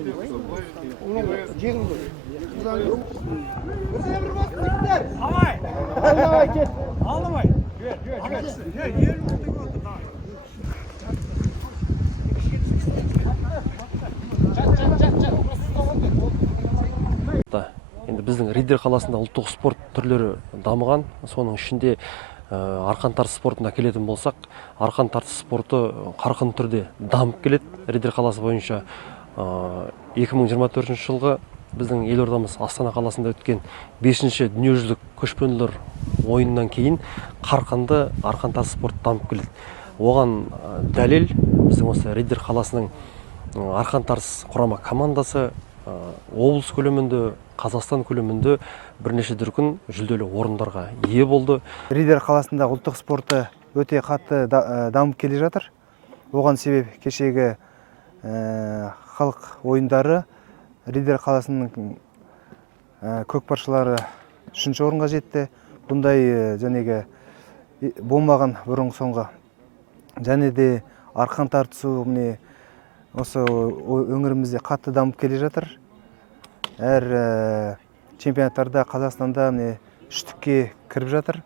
Енді біздің Риддер қаласында ұлттық спорт түрлері дамыған, соның ішінде арқан тартыс спортына келетін болсақ, арқан тартыс спорты қарқынды түрде дамып келеді. Риддер қаласы бойынша 2024 жылғы біздің елордамыз Астана қаласында өткен 5-ші дүниежүзілік көшпенділер ойынынан кейін қарқынды арқан тартыс спорты дамып келеді. Оған дәлел біздің осы Риддер қаласының арқан тартыс құрама командасы облыс көлемінде, Қазақстан көлемінде бірнеше дүркін жүлделі орындарға ие болды. Риддер қаласында ұлттық спорты өте қатты дамып келе жатыр. Оған себеп кешегі халық ойындары Риддер қаласының көкпаршылары 3-ші орынға жетті. Бұндай жәнегі болмаған бұрын соңғы. Және де арқан тартысу осы өңірімізде қатты дамып келе жатыр. Әр чемпионаттарда Қазақстанда үштікке кіріп жатыр.